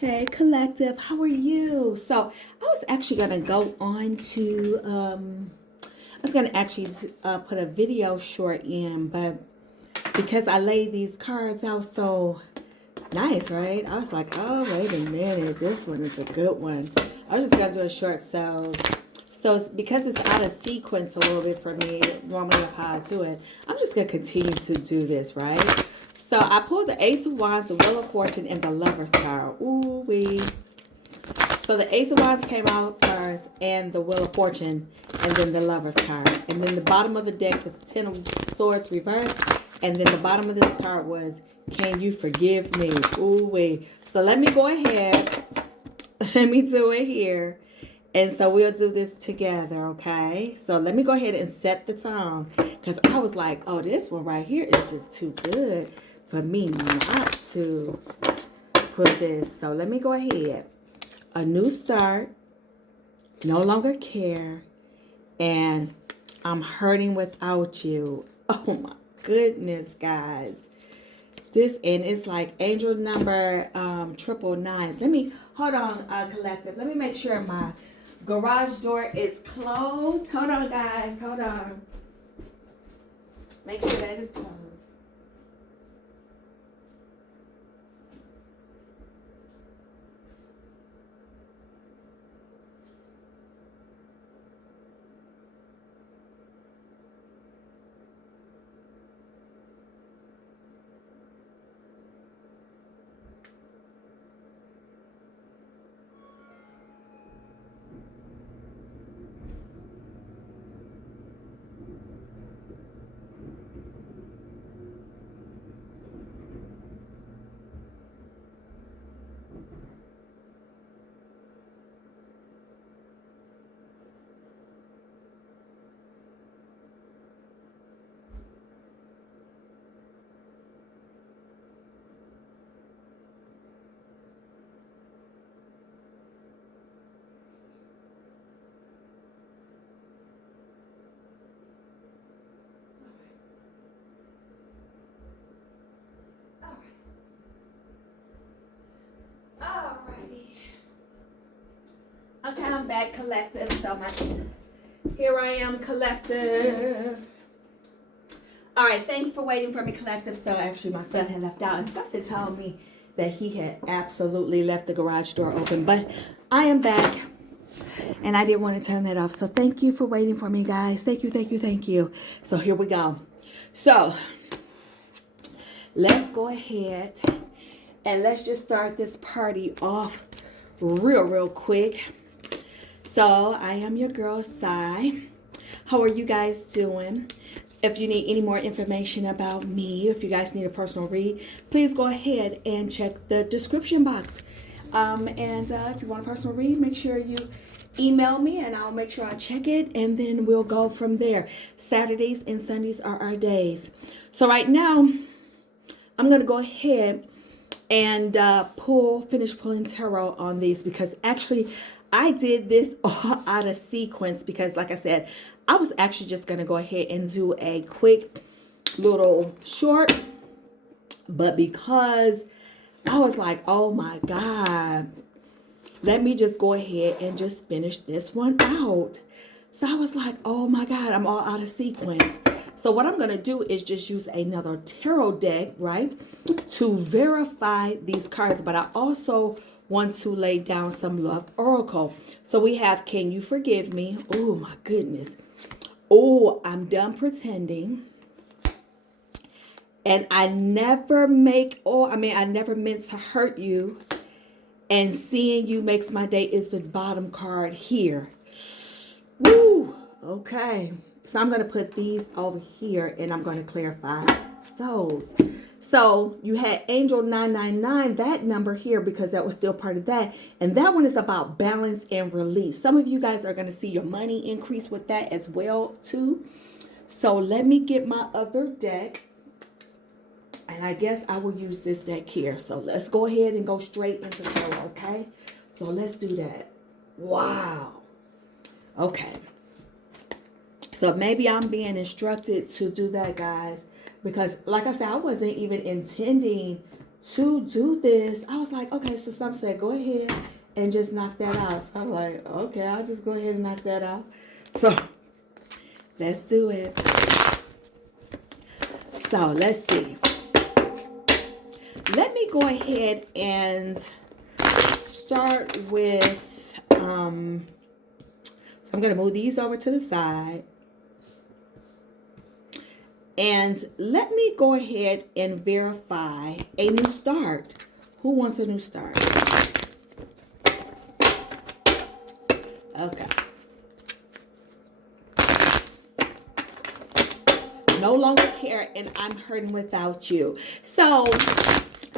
Hey, collective, how are you? So, I was actually going to go on to, I was going to actually put a video short in, but because I laid these cards out so nice, right? I was like, oh, wait a minute, this one is a good one. I was just going to do a short so it's, because it's out of sequence a little bit for me, normally of how I do it, I'm just going to continue to do this, right? So I pulled the Ace of Wands, the Wheel of Fortune, and the Lover's card. Ooh wee. So the Ace of Wands came out first, and the Wheel of Fortune, and then the Lover's card. And then the bottom of the deck was the Ten of Swords reversed, and then the bottom of this card was, Can You Forgive Me? Ooh wee. So let me go ahead. Let me do it here. And so we'll do this together, okay? So let me go ahead and set the tone. Because I was like, oh, this one right here is just too good for me not to put this. So let me go ahead. A new start. No longer care. And I'm hurting without you. Oh my goodness, guys. This, and it's like angel number 999. Let me, hold on, collective. Let me make sure my garage door is closed. Hold on, guys. Hold on. Make sure that is closed. Alrighty. Okay, I'm back, collective. So here I am, collective. All right, thanks for waiting for me, collective. So actually, my son had left out, and something told me that he had absolutely left the garage door open. But I am back, and I didn't want to turn that off. So thank you for waiting for me, guys. Thank you, thank you, thank you. So here we go. So let's go ahead and let's just start this party off real quick. So I am your girl, Sai. How are you guys doing? If you need any more information about me, if you guys need a personal read, please go ahead and check the description box. If you want a personal read, make sure you email me and I'll make sure I check it, and then we'll go from there. Saturdays and Sundays are our days. So right now, I'm going to go ahead and finish pulling tarot on these, because actually I did this all out of sequence because, like I said, I was actually just going to go ahead and do a quick little short, but because I was like, oh my God, let me just go ahead and just finish this one out. So I was like, oh my God, I'm all out of sequence. So what I'm going to do is just use another tarot deck, right, to verify these cards. But I also want to lay down some love oracle. So we have, Can You Forgive Me? Oh my goodness. Oh, I'm done pretending. And I never meant to hurt you. And seeing you makes my day is the bottom card here. Woo! Okay. So I'm going to put these over here and I'm going to clarify those. So you had Angel 999, that number here, because that was still part of that. And that one is about balance and release. Some of you guys are going to see your money increase with that as well, too. So let me get my other deck. And I guess I will use this deck here. So let's go ahead and go straight into tarot, okay? So let's do that. Wow. Okay. So maybe I'm being instructed to do that, guys. Because like I said, I wasn't even intending to do this. I was like, okay, so some said, go ahead and just knock that out. So I'm like, okay, I'll just go ahead and knock that out. So let's do it. So let's see. Let me go ahead and start with, so I'm going to move these over to the side. And let me go ahead and verify a new start. Who wants a new start? Okay. No longer care, and I'm hurting without you. So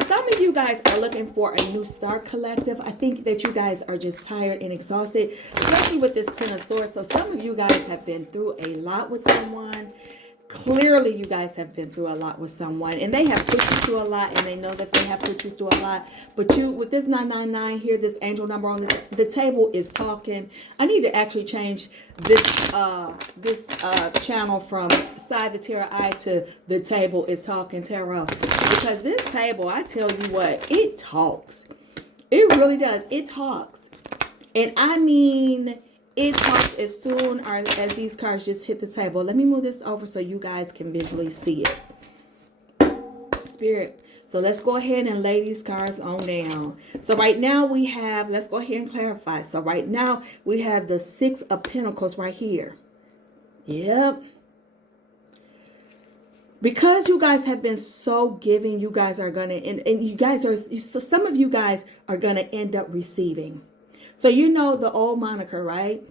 some of you guys are looking for a new start, collective. I think that you guys are just tired and exhausted, especially with this Ten of Swords. So some of you guys have been through a lot with someone. Clearly, you guys have been through a lot with someone, and they have put you through a lot, and they know that they have put you through a lot. But you, with this 999 here, this angel number on the table is talking. I need to actually change this channel from Side the Tarot Eye to the table is talking tarot, because this table, I tell you what, it talks. It really does. It talks, and I mean. It talks as soon as these cards just hit the table. Let me move this over so you guys can visually see it. Spirit. So let's go ahead and lay these cards on down. So right now we have, let's go ahead and clarify. So right now we have the Six of Pentacles right here. Yep. Because you guys have been so giving, you guys are going to, and you guys are, so some of you guys are going to end up receiving. So you know the old moniker, right?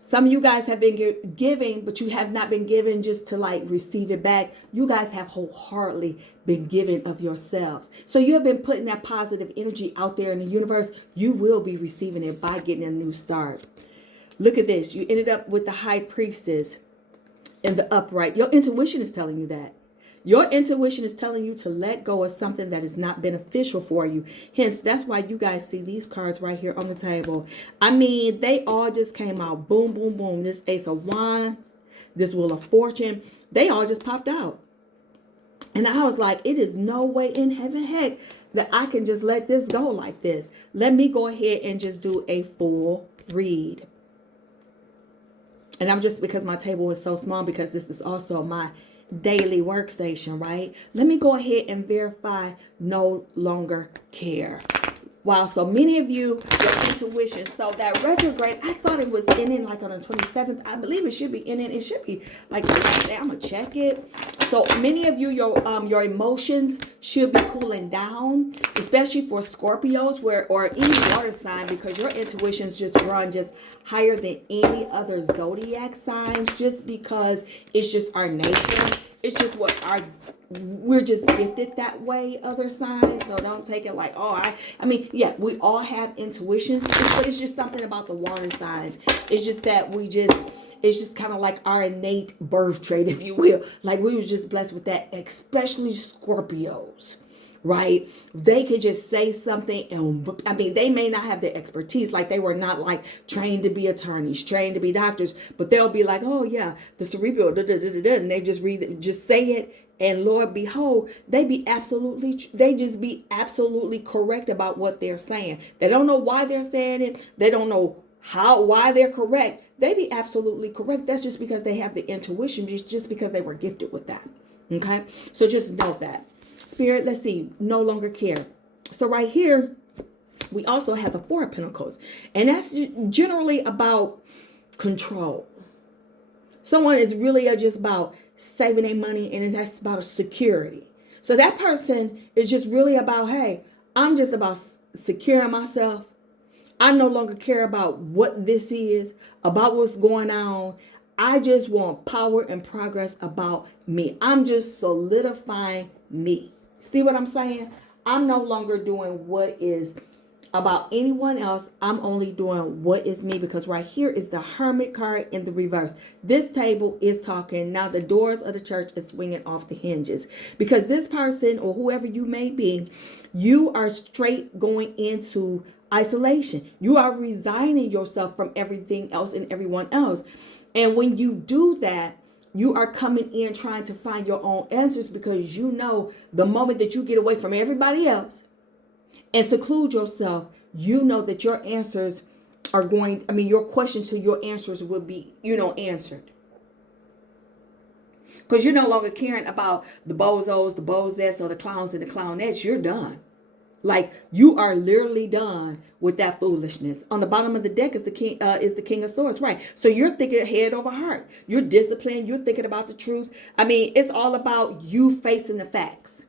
Some of you guys have been giving, but you have not been given just to like receive it back. You guys have wholeheartedly been giving of yourselves. So you have been putting that positive energy out there in the universe. You will be receiving it by getting a new start. Look at this. You ended up with the High Priestess in the upright. Your intuition is telling you that. Your intuition is telling you to let go of something that is not beneficial for you. Hence, that's why you guys see these cards right here on the table. I mean, they all just came out. Boom, boom, boom. This Ace of Wands, this Wheel of Fortune, they all just popped out. And I was like, it is no way in heaven, heck, that I can just let this go like this. Let me go ahead and just do a full read. And I'm just, because my table is so small, because this is also my daily workstation, right? Let me go ahead and verify no longer care. Wow, so many of you, your intuition. So that retrograde, I thought it was ending like on the 27th. I believe it should be ending. It should be like, I'm gonna check it. So many of you, your emotions should be cooling down, especially for Scorpios or any water sign, because your intuitions just run just higher than any other zodiac signs, just because it's just our nature. It's just what we're just gifted that way, other signs. So don't take it like, oh, I mean, yeah, we all have intuitions, but it's just something about the water signs. It's just that it's just kind of like our innate birth trait, if you will. Like we was just blessed with that, especially Scorpios. Right? They could just say something, and I mean, they may not have the expertise, like they were not like trained to be attorneys, trained to be doctors, but they'll be like, oh yeah, the cerebral, and they just say it, and Lord behold, they just be absolutely correct about what they're saying. They don't know why they're saying it. They don't know why they're correct. They be absolutely correct. That's just because they have the intuition, just because they were gifted with that. Okay, so just know that. Spirit, let's see, no longer care. So right here, we also have the Four of Pentacles. And that's generally about control. Someone is really just about saving their money, and that's about a security. So that person is just really about, hey, I'm just about securing myself. I no longer care about what this is, about what's going on. I just want power and progress about me. I'm just solidifying me. See what I'm saying? I'm no longer doing what is about anyone else. I'm only doing what is me, because right here is the Hermit card in the reverse. This table is talking. Now the doors of the church is swinging off the hinges, because this person or whoever you may be, you are straight going into isolation. You are resigning yourself from everything else and everyone else. And when you do that, You are coming in trying to find your own answers because you know the moment that you get away from everybody else and seclude yourself, you know that your answers are going, your questions to your answers will be, answered. Because you're no longer caring about the bozos, the bozettes, or the clowns and the clownettes. You're done. Like, you are literally done with that foolishness. On the bottom of the deck is the King of Swords, right? So you're thinking head over heart. You're disciplined. You're thinking about the truth. It's all about you facing the facts.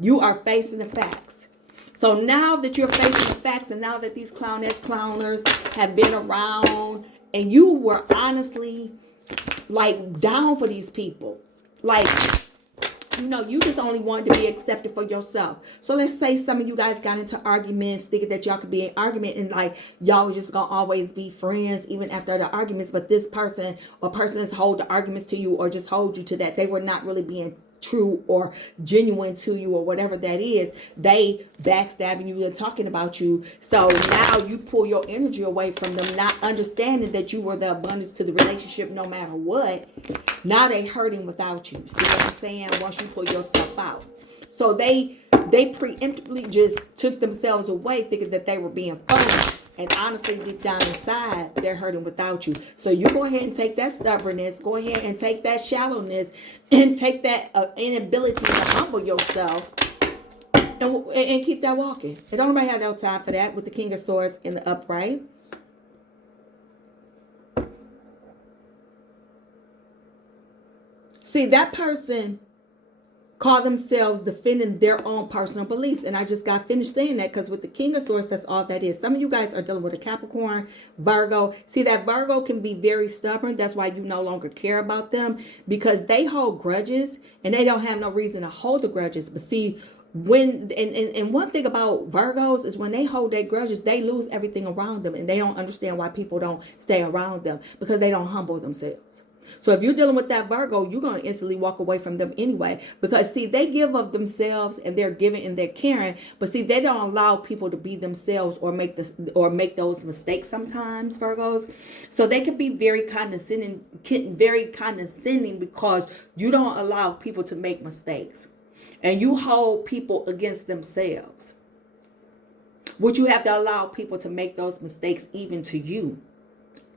You are facing the facts. So now that you're facing the facts, and now that these clowners have been around, and you were honestly like down for these people, like, you just only wanted to be accepted for yourself. So let's say some of you guys got into arguments thinking that y'all could be in argument and like y'all was just gonna always be friends even after the arguments, but this person or persons hold the arguments to you or just hold you to that. They were not really being true or genuine to you or whatever that is. They backstabbing you and talking about you. So now you pull your energy away from them, not understanding that you were the abundance to the relationship no matter what. Now they hurting without you. See what I'm saying? Once you pull yourself out. So they preemptively just took themselves away thinking that they were being phony. And honestly, deep down inside, they're hurting without you. So you go ahead and take that stubbornness, go ahead and take that shallowness, and take that inability to humble yourself, and keep that walking. And don't nobody have no time for that with the King of Swords in the upright. See, that person call themselves defending their own personal beliefs. And I just got finished saying that because with the King of Swords, that's all that is. Some of you guys are dealing with a Capricorn, Virgo. See, that Virgo can be very stubborn. That's why you no longer care about them, because they hold grudges and they don't have no reason to hold the grudges. But see, and one thing about Virgos is when they hold their grudges, they lose everything around them, and they don't understand why people don't stay around them, because they don't humble themselves. So if you're dealing with that Virgo, you're going to instantly walk away from them anyway. Because, see, they give of themselves and they're giving and they're caring. But, see, they don't allow people to be themselves or make those mistakes sometimes, Virgos. So they can be very condescending because you don't allow people to make mistakes. And you hold people against themselves. Which you have to allow people to make those mistakes even to you,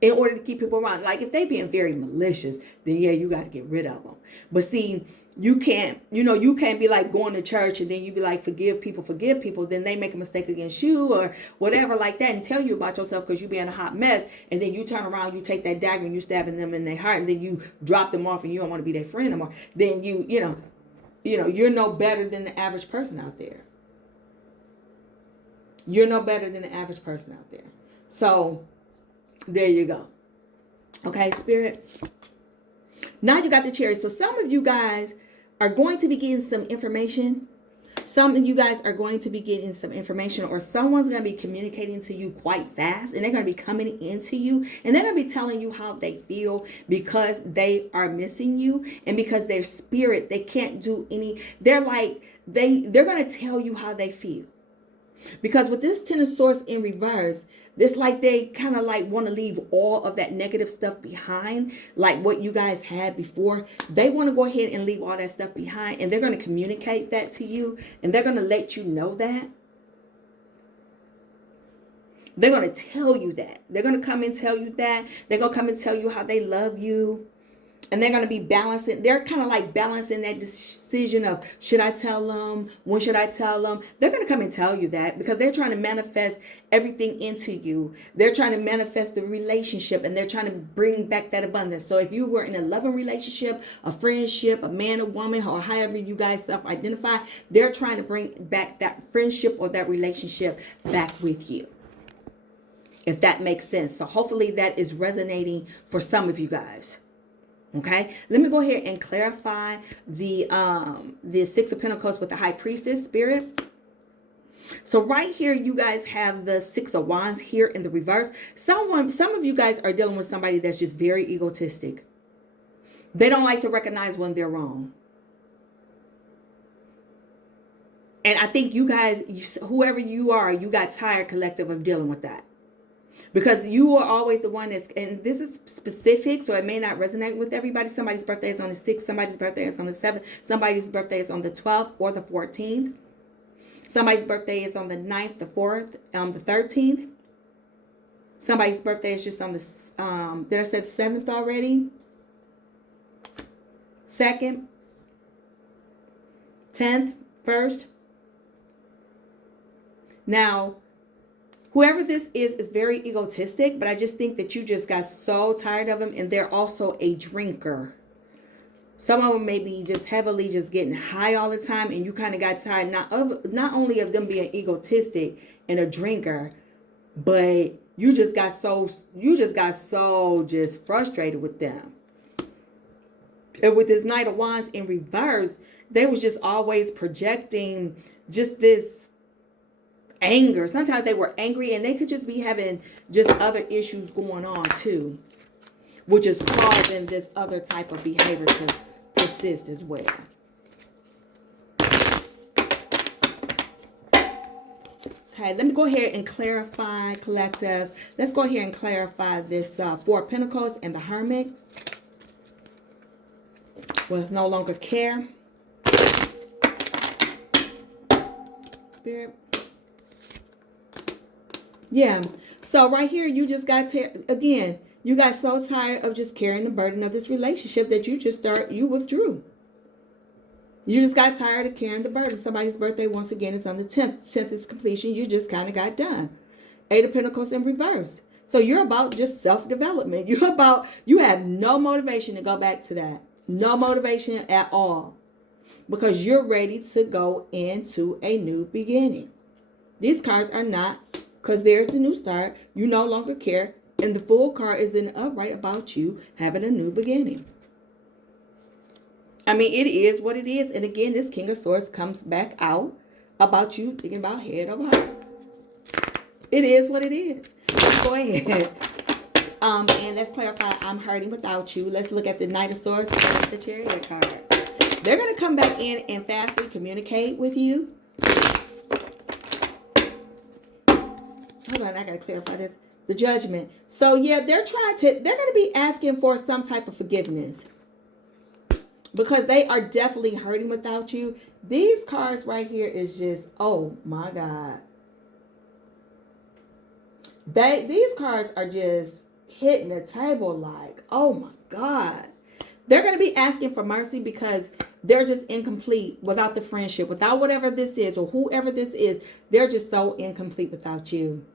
in order to keep people around. Like, if they being very malicious, then yeah, you got to get rid of them. But see, you can't be like going to church and then you be like, forgive people. Then they make a mistake against you or whatever like that and tell you about yourself because you be in a hot mess. And then you turn around, you take that dagger and you stabbing them in their heart, and then you drop them off and you don't want to be their friend anymore. Then you're no better than the average person out there. You're no better than the average person out there. So there you go. Okay, Spirit. Now you got the Chariot. So some of you guys are going to be getting some information. Some of you guys are going to be getting some information, or someone's going to be communicating to you quite fast, and they're going to be coming into you, and they're going to be telling you how they feel because they are missing you, and because their spirit, they can't do any. They're going to tell you how they feel. Because with this Ten of Swords in reverse, it's like they kind of like want to leave all of that negative stuff behind, like what you guys had before. They want to go ahead and leave all that stuff behind, and they're going to communicate that to you, and they're going to let you know that. They're going to tell you that. They're going to come and tell you that. They're going to come and tell you how they love you. And they're going to be balancing. They're kind of like balancing that decision of, should I tell them? When should I tell them? They're going to come and tell you that because they're trying to manifest everything into you. They're trying to manifest the relationship, and they're trying to bring back that abundance. So if you were in a loving relationship, a friendship, a man or woman, or however you guys self-identify, they're trying to bring back that friendship or that relationship back with you. If that makes sense. So hopefully that is resonating for some of you guys. Okay, let me go ahead and clarify the Six of Pentacles with the High Priestess, Spirit. So right here, you guys have the Six of Wands here in the reverse. Some of you guys are dealing with somebody that's just very egotistic. They don't like to recognize when they're wrong. And I think you guys, whoever you are, you got tired, collective, of dealing with that. Because you are always the one that's, and this is specific, so it may not resonate with everybody. Somebody's birthday is on the 6th, somebody's birthday is on the 7th, somebody's birthday is on the 12th or the 14th. Somebody's birthday is on the 9th, the 4th, the 13th. Somebody's birthday is just on the, did I say the 7th already? 2nd, 10th, 1st. Now, whoever this is very egotistic, but I just think that you just got so tired of them, and they're also a drinker. Some of them may be just heavily just getting high all the time, and you kind of got tired not only of them being egotistic and a drinker, but you just got so frustrated with them. And with this Knight of Wands in reverse, they was just always projecting just this anger. Sometimes they were angry, and they could just be having just other issues going on too, which is causing this other type of behavior to persist as well. Okay, let me go ahead and clarify, collective. Let's go ahead and clarify this Four of Pentacles and the Hermit. With no longer care. Spirit. Yeah. So right here, you just got again, you got so tired of just carrying the burden of this relationship that you withdrew. You just got tired of carrying the burden. Somebody's birthday, once again, is on the 10th. 10th is completion. You just kind of got done. 8 of Pentacles in reverse. So you're about just self-development. You have no motivation to go back to that. No motivation at all. Because you're ready to go into a new beginning. These cards are not, because there's the new start. You no longer care. And the Fool card is in upright about you having a new beginning. I mean, it is what it is. And again, this King of Swords comes back out about you thinking about head over heart. It is what it is. Go ahead. And let's clarify, I'm hurting without you. Let's look at the Knight of Swords and the Chariot card. They're going to come back in and fastly communicate with you. Hold on, I got to clarify this. The Judgment. So yeah, they're going to be asking for some type of forgiveness. Because they are definitely hurting without you. These cards right here is just, oh my God. These cards are just hitting the table like, oh my God. They're going to be asking for mercy because they're just incomplete without the friendship, without whatever this is or whoever this is. They're just so incomplete without you.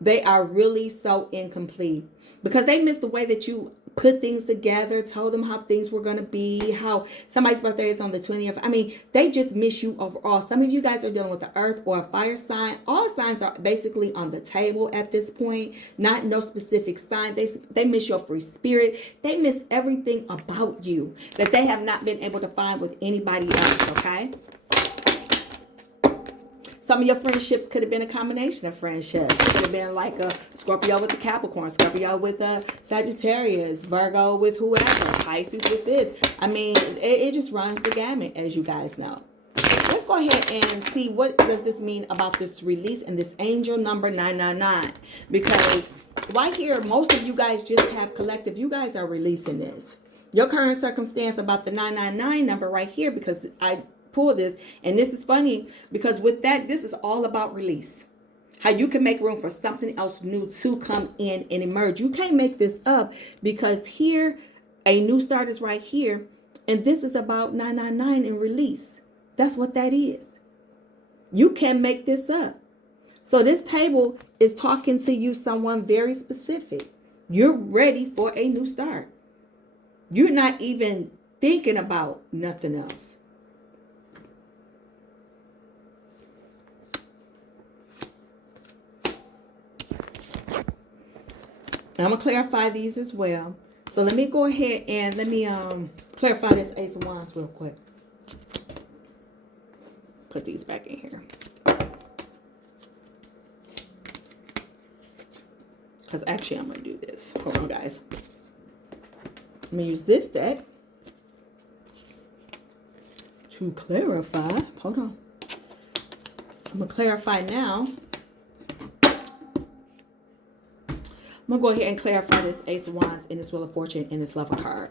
They are really so incomplete because they missed the way that you put things together, told them how things were going to be, how somebody's birthday is on the 20th. I mean, they just miss you overall. Some of you guys are dealing with the earth or a fire sign. All signs are basically on the table at this point, not no specific sign. They miss your free spirit. They miss everything about you that they have not been able to find with anybody else, okay? Some of your friendships could have been a combination of friendships. It could have been like a Scorpio with a Capricorn, Scorpio with a Sagittarius, Virgo with whoever, Pisces with this. I mean, it just runs the gamut, as you guys know. Let's go ahead and see what does this mean about this release and this angel number 999. Because right here, most of you guys just have collective. You guys are releasing this. Your current circumstance about the 999 number right here, because I pull this, and this is funny because with that, this is all about release. How you can make room for something else new to come in and emerge. You can't make this up because here a new start is right here, and this is about 999 and release. That's what that is. You can't make this up. So this table is talking to you, someone very specific. You're ready for a new start. You're not even thinking about nothing else. I'm going to clarify these as well. So let me go ahead and let me clarify this Ace of Wands real quick. Put these back in here. Because actually I'm going to do this. Hold on, guys. I'm going to use this deck to clarify. Hold on. I'm going to clarify now I'm going to go ahead and clarify this Ace of Wands in this Wheel of Fortune in this Lover card.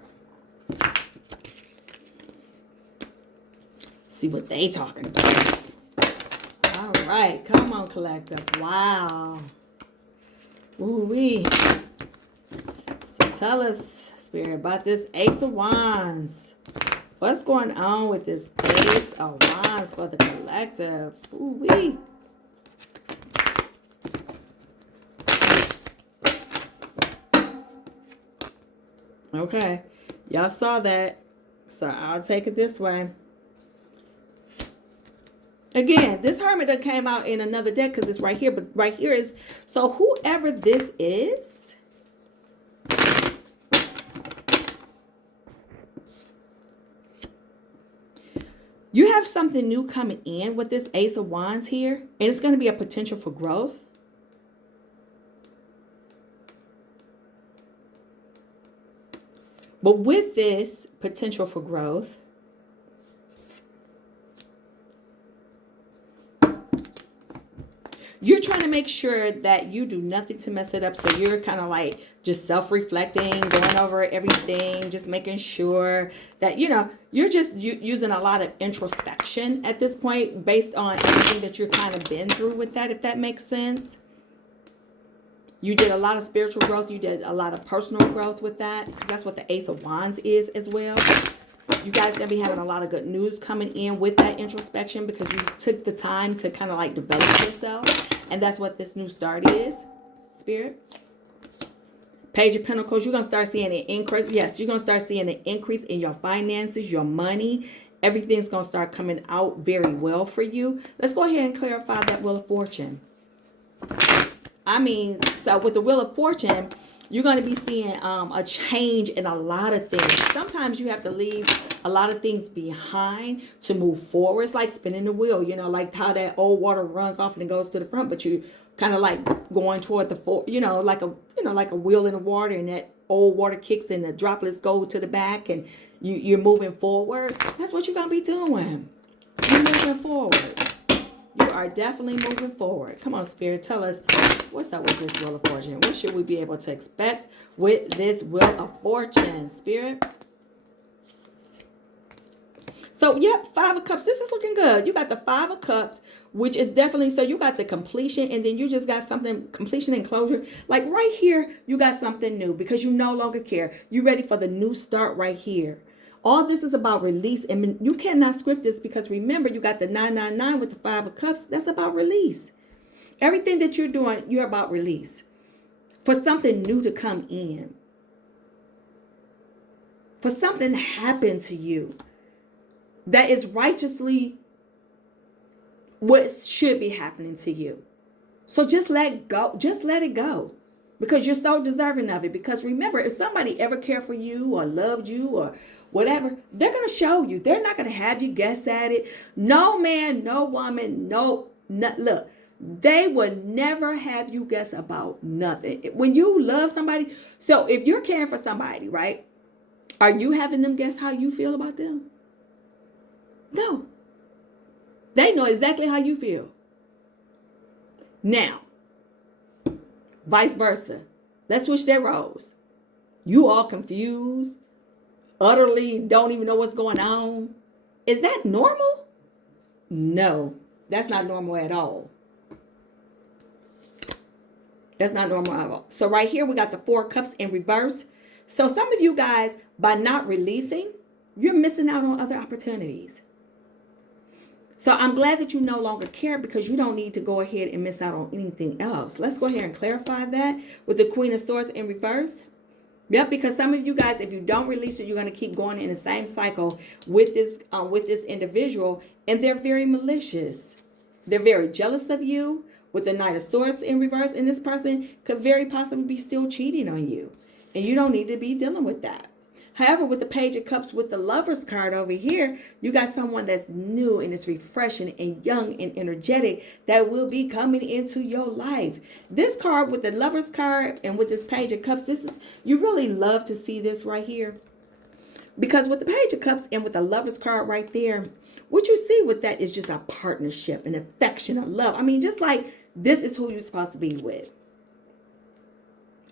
See what they talking about. All right. Come on, collective. Wow. Ooh-wee. So tell us, Spirit, about this Ace of Wands. What's going on with this Ace of Wands for the collective? Ooh-wee. Okay. Y'all saw that. So I'll take it this way. Again, this Hermit that came out in another deck because it's right here. But right here is, so whoever this is, you have something new coming in with this Ace of Wands here. And it's going to be a potential for growth. But with this potential for growth, you're trying to make sure that you do nothing to mess it up. So you're kind of like just self-reflecting, going over everything, just making sure that, you know, you're just using a lot of introspection at this point based on everything that you're kind of been through with that, if that makes sense. You did a lot of spiritual growth. You did a lot of personal growth with that. Because that's what the Ace of Wands is as well. You guys are going to be having a lot of good news coming in with that introspection because you took the time to kind of like develop yourself. And that's what this new start is, Spirit. Page of Pentacles, you're going to start seeing an increase. Yes, you're going to start seeing an increase in your finances, your money. Everything's going to start coming out very well for you. Let's go ahead and clarify that Wheel of Fortune. I mean, so with the Wheel of Fortune, you're going to be seeing a change in a lot of things. Sometimes you have to leave a lot of things behind to move forward. It's like spinning the wheel, you know, like how that old water runs off and it goes to the front, but you kind of like going toward the, you know, like a wheel in the water, and that old water kicks and the droplets go to the back and you're moving forward. That's what you're going to be doing. You're moving forward. You are definitely moving forward. Come on, Spirit. Tell us, what's up with this Wheel of Fortune? What should we be able to expect with this Wheel of Fortune, Spirit? So, yep, Five of Cups. This is looking good. You got the Five of Cups, which is definitely, so you got the completion, and then you just got something, completion and closure. Like right here, you got something new because you no longer care. You're ready for the new start right here. All this is about release, and you cannot script this because remember, you got the 999 with the Five of Cups. That's about release. Everything that you're doing, you're about release. For something new to come in. For something to happen to you that is righteously what should be happening to you. So just let go. Just let it go. Because you're so deserving of it. Because remember, if somebody ever cared for you or loved you or whatever, they're going to show you. They're not going to have you guess at it. No man, no woman, look, they would never have you guess about nothing. When you love somebody, so if you're caring for somebody, right? Are you having them guess how you feel about them? No. They know exactly how you feel. Now, vice versa. Let's switch their roles. You all confused, utterly don't even know what's going on. Is that normal? No, that's not normal at all. That's not normal at all. So right here, we got the Four of Cups in reverse. So some of you guys, by not releasing, you're missing out on other opportunities. So I'm glad that you no longer care because you don't need to go ahead and miss out on anything else. Let's go ahead and clarify that with the Queen of Swords in reverse. Yep, because some of you guys, if you don't release it, you're going to keep going in the same cycle with this individual, and they're very malicious. They're very jealous of you with the Knight of Swords in reverse, and this person could very possibly be still cheating on you, and you don't need to be dealing with that. However, with the Page of Cups, with the Lovers card over here, you got someone that's new and is refreshing and young and energetic that will be coming into your life. This card with the Lovers card and with this Page of Cups, you really love to see this right here. Because with the Page of Cups and with the Lovers card right there, what you see with that is just a partnership, an affection, a love. I mean, just like this is who you're supposed to be with.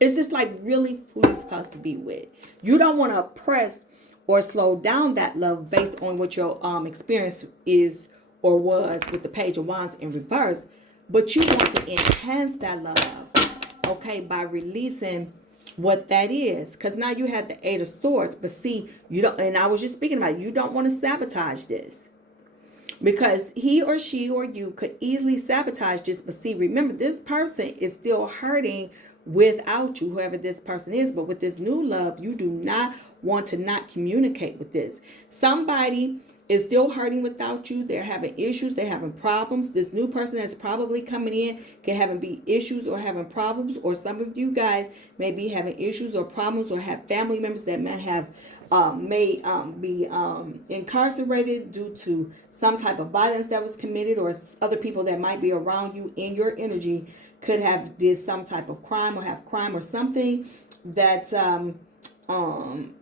It's just like really who you're supposed to be with. You don't want to press or slow down that love based on what your experience is or was with the Page of Wands in reverse. But you want to enhance that love, okay, by releasing what that is. Because now you have the Eight of Swords. But see, you don't, and I was just speaking about it, you don't want to sabotage this. Because he or she or you could easily sabotage this. But see, remember, this person is still hurting without you, whoever this person is. But with this new love, you do not want to not communicate with this. Somebody is still hurting without you. They're having issues. They're having problems. This new person that's probably coming in can having be issues or having problems. Or some of you guys may be having issues or problems or have family members that may have be incarcerated due to some type of violence that was committed, or other people that might be around you in your energy could have did some type of crime or have crime or something that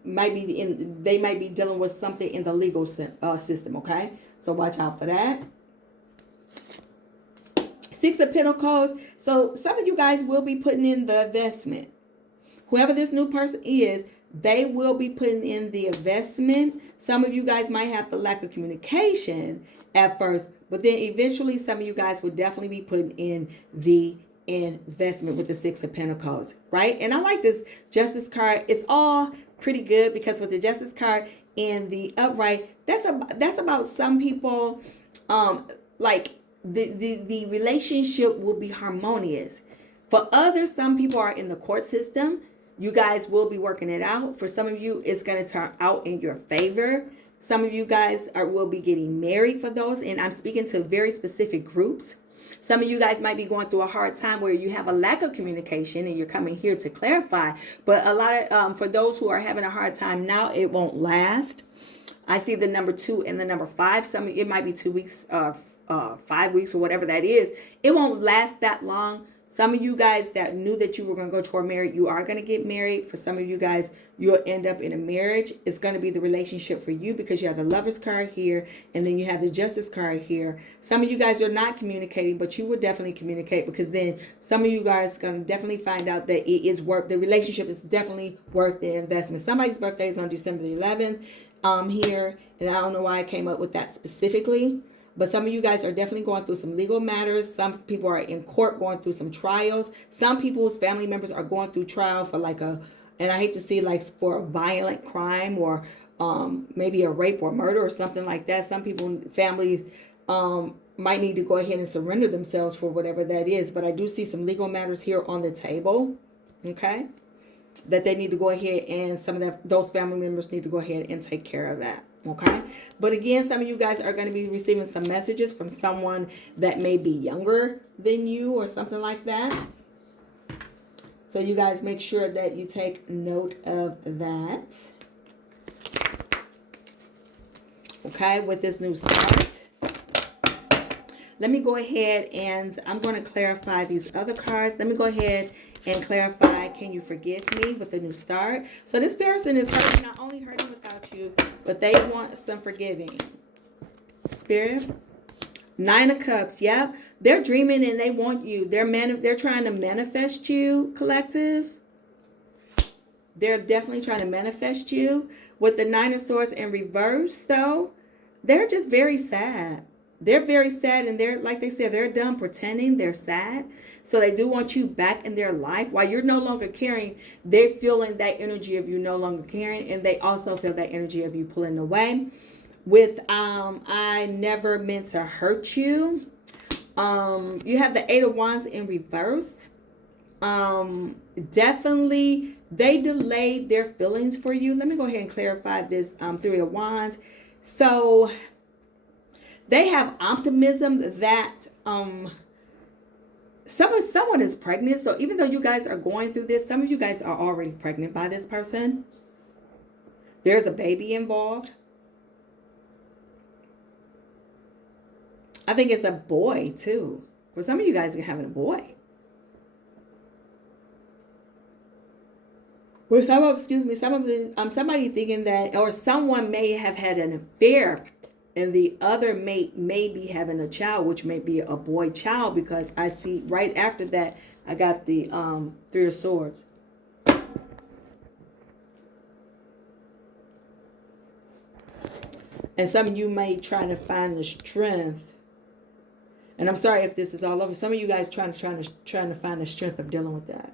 might be they might be dealing with something in the legal system. Okay, so watch out for that. Six of Pentacles. So some of you guys will be putting in the investment. Whoever this new person is, they will be putting in the investment. Some of you guys might have the lack of communication at first, but then eventually some of you guys will definitely be putting in the investment with the Six of Pentacles, right? And I like this Justice card. It's all pretty good because with the Justice card and the upright, that's about some people, like the relationship will be harmonious. For others, some people are in the court system. You guys will be working it out. For some of you, it's going to turn out in your favor. Some of you guys will be getting married for those. And I'm speaking to very specific groups. Some of you guys might be going through a hard time where you have a lack of communication and you're coming here to clarify. But a lot of, for those who are having a hard time now, it won't last. I see the number 2 and the number 5. Some of it might be 2 weeks, 5 weeks or whatever that is. It won't last that long. Some of you guys that knew that you were going to go toward marriage, you are going to get married. For some of you guys, you'll end up in a marriage. It's going to be the relationship for you because you have the Lovers card here and then you have the Justice card here. Some of you guys are not communicating, but you will definitely communicate because then some of you guys are going to definitely find out that it is worth, the relationship is definitely worth the investment. Somebody's birthday is on December the 11th here, and I don't know why I came up with that specifically. But some of you guys are definitely going through some legal matters. Some people are in court going through some trials. Some people's family members are going through trial for like and I hate to see like for a violent crime or maybe a rape or murder or something like that. Some people, families might need to go ahead and surrender themselves for whatever that is. But I do see some legal matters here on the table, okay, that they need to go ahead and some of those family members need to go ahead and take care of that. Okay, but again, some of you guys are going to be receiving some messages from someone that may be younger than you or something like that. So you guys make sure that you take note of that. Okay, with this new start. Let me go ahead and I'm going to clarify these other cards. Let me go ahead and clarify, can you forgive me with a new start? So this person is hurting, not only hurting without you, but they want some forgiving. Spirit, 9 of Cups. Yep, they're dreaming and they want you. They're trying to manifest you, collective. They're definitely trying to manifest you. With the 9 of Swords in reverse, though, they're just very sad. They're very sad, and they're, like they said, they're done pretending they're sad. So they do want you back in their life. While you're no longer caring, they're feeling that energy of you no longer caring, and they also feel that energy of you pulling away. With I never meant to hurt you. You have the 8 of Wands in reverse. Definitely, they delayed their feelings for you. Let me go ahead and clarify this 3 of Wands. So they have optimism that someone is pregnant. So even though you guys are going through this, some of you guys are already pregnant by this person. There's a baby involved. I think it's a boy too. For some of you guys are having a boy. Well, somebody thinking that, or someone may have had an affair and the other mate may be having a child, which may be a boy child, because I see right after that, I got the 3 of Swords. And some of you may try to find the strength. And I'm sorry if this is all over. Some of you guys trying to find the strength of dealing with that.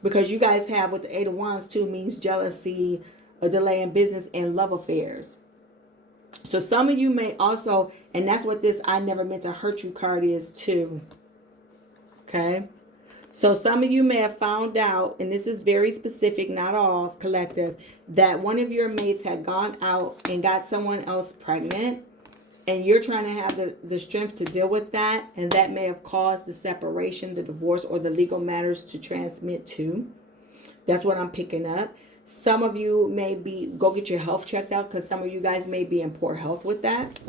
Because you guys have with the Eight of Wands too means jealousy, a delay in business, and love affairs. So some of you may also, and that's what this I never meant to hurt you card is too. Okay. So some of you may have found out, and this is very specific, not all, collective, that one of your mates had gone out and got someone else pregnant. And you're trying to have the strength to deal with that. And that may have caused the separation, the divorce, or the legal matters to transmit to. That's what I'm picking up. Some of you may go get your health checked out because some of you guys may be in poor health with that.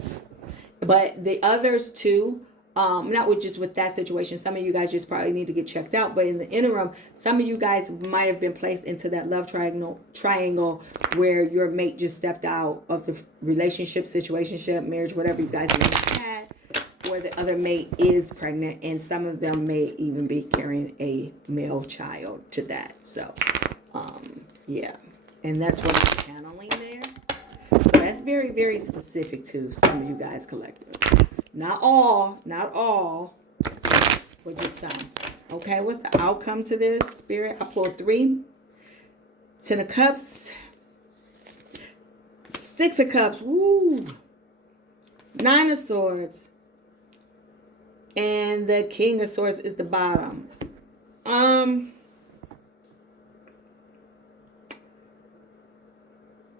But the others too, not with that situation. Some of you guys just probably need to get checked out. But in the interim, some of you guys might have been placed into that love triangle where your mate just stepped out of the relationship, situationship, marriage, whatever you guys may have had, where the other mate is pregnant, and some of them may even be carrying a male child to that. So, yeah. And that's what I'm channeling there. So that's very, very specific to some of you guys collective. Not all, but just some. Okay, what's the outcome to this, Spirit? I pulled 3. 10 of Cups. 6 of Cups. Woo. 9 of Swords. And the King of Swords is the bottom.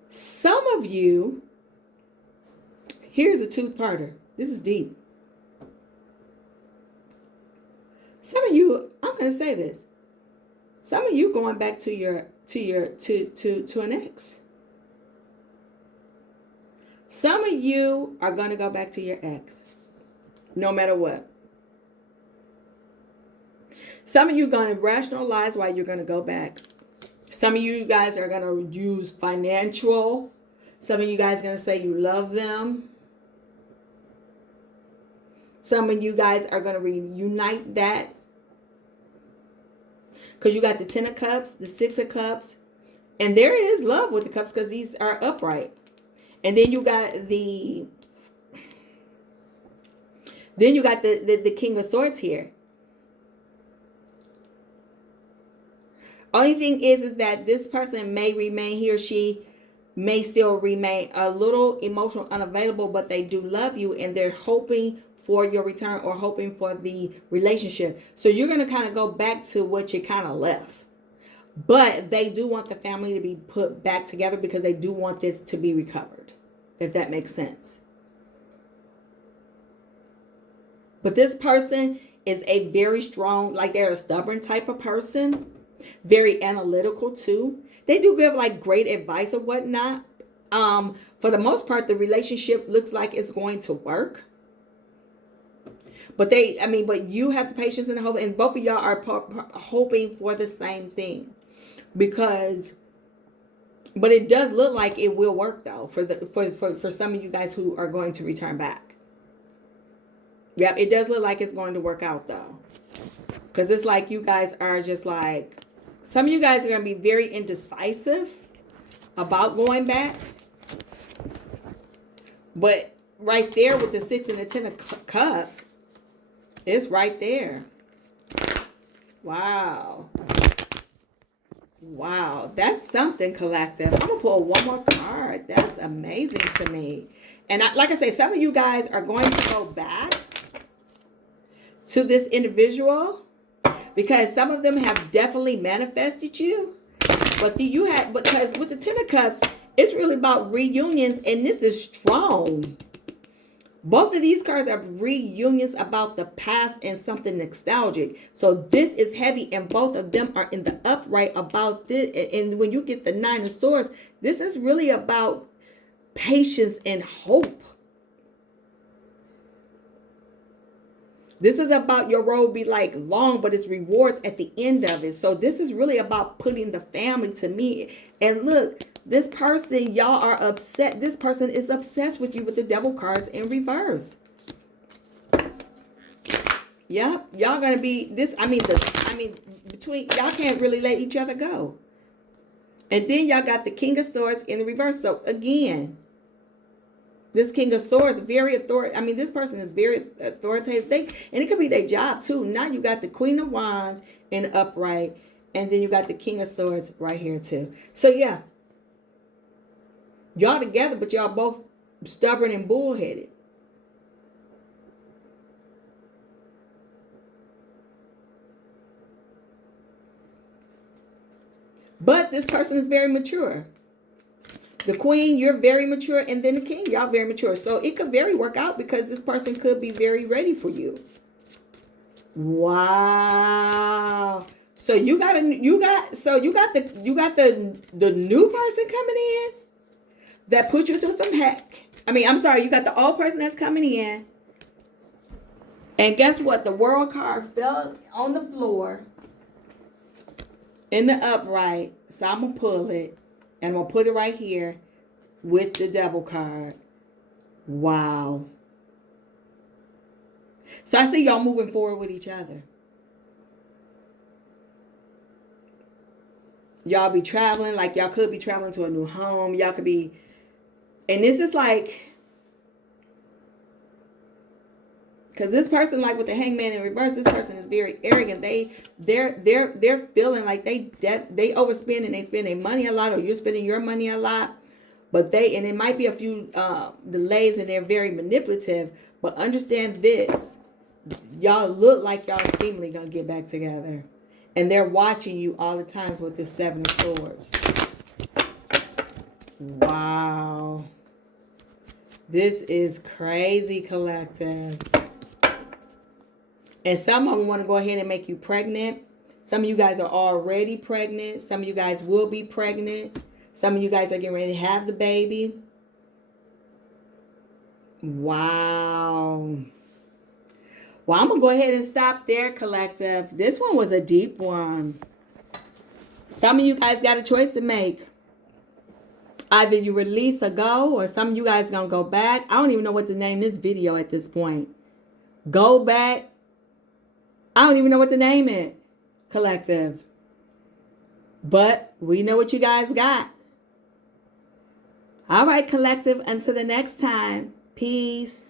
Some of you, here's a two-parter. This is deep. Some of you, I'm going to say this. Some of you going back to an ex. Some of you are going to go back to your ex, no matter what. Some of you are going to rationalize why you're going to go back. Some of you guys are going to use financial. Some of you guys are going to say you love them. Some of you guys are going to reunite that. Because you got the 10 of Cups, the 6 of Cups. And there is love with the Cups because these are upright. And then you got the King of Swords here. Only thing is that this person may remain, he or she may still remain a little emotional unavailable, but they do love you and they're hoping for your return or hoping for the relationship. So you're going to kind of go back to what you kind of left. But they do want the family to be put back together because they do want this to be recovered, if that makes sense. But this person is a very strong, like they're a stubborn type of person. Very analytical too. They do give like great advice or whatnot. For the most part, the relationship looks like it's going to work. But you have the patience and the hope, and both of y'all are hoping for the same thing. But it does look like it will work though for some of you guys who are going to return back. Yeah, it does look like it's going to work out though. Because it's like you guys are just like, some of you guys are going to be very indecisive about going back. But right there with the 6 and the 10 of Cups, it's right there. Wow. Wow. That's something, collective. I'm going to pull one more card. That's amazing to me. And like I say, some of you guys are going to go back to this individual because some of them have definitely manifested you. But because with the 10 of Cups, it's really about reunions, and this is strong. Both of these cards are reunions about the past and something nostalgic. So this is heavy, and both of them are in the upright about this. And when you get the 9 of Swords, this is really about patience and hope. This is about your road be like long, but it's rewards at the end of it. So this is really about putting the family to me. And look, this person, y'all are upset. This person is obsessed with you with the Devil cards in reverse. Yep, y'all gonna be this. Between y'all can't really let each other go. And then y'all got the King of Swords in the reverse. So again, this King of Swords, very authoritative. I mean, this person is very authoritative. And it could be their job too. Now you got the Queen of Wands in the upright. And then you got the King of Swords right here too. So yeah, y'all together, but y'all both stubborn and bullheaded. But this person is very mature. The Queen, you're very mature, and then the King, y'all very mature. So it could very work out because this person could be very ready for you. Wow. So you got the new person coming in that put you through some heck. I mean, I'm sorry, you got the old person that's coming in. And guess what? The World card fell on the floor in the upright. So I'm going to pull it. And I'm going to put it right here with the Devil card. Wow. So I see y'all moving forward with each other. Y'all be traveling. Like y'all could be traveling to a new home. Y'all could be. And this is like. Because this person, like with the Hangman in reverse, this person is very arrogant. They're feeling like they overspend and they spend their money a lot, or you're spending your money a lot. But and it might be a few delays, and they're very manipulative. But understand this, y'all look like y'all seemingly gonna get back together, and they're watching you all the times with this Seven of Swords. Wow, this is crazy, collective. And some of them want to go ahead and make you pregnant. Some of you guys are already pregnant. Some of you guys will be pregnant. Some of you guys are getting ready to have the baby. Wow. Well, I'm going to go ahead and stop there, collective. This one was a deep one. Some of you guys got a choice to make. Either you release or go, or some of you guys going to go back. I don't even know what to name this video at this point. Go back. I don't even know what to name it, collective. But we know what you guys got. All right, collective. Until the next time. Peace.